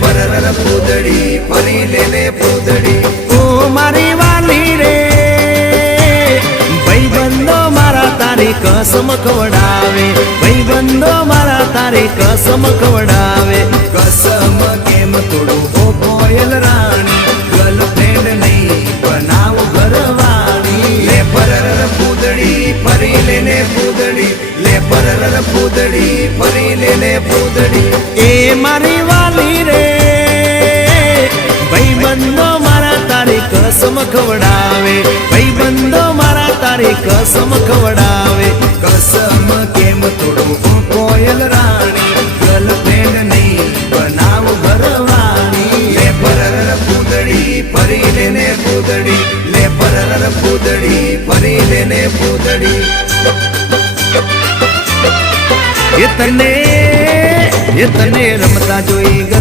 પરર પૂદડી ફરી લેને પૂદડી ઓ મારી વાલી રે ભાઈબંધો મારા તારી કસમ ખવડાવે ભાઈબંધો મારા તારી કસમ ખવડાવે કસમ કેમ તોડું ઓ કોયલ રાણી ગર્લફ્રેન્ડ નહીં બનાવ ઘરવાળી લે પરર પૂદડી ફરી લેને પૂદડી લે પરર પૂદડી ફરી લેને પૂદડી એ મારી વાલી રે ભાઈબંધો મારા તારી કસમ ખવડાવે ભાઈબંધો મારા તારી કસમ ખવડાવે કસમ કેમ તોડું ઓ કોયલ રાણી ગર્લફ્રેન્ડ નહીં બનાવ ઘરવાળી લે પરર પૂદડી ફરી લેને પૂદડી લે પરર પૂદડી ફરી લેને પૂદડી એ તને રમતા જોઈ ગરબા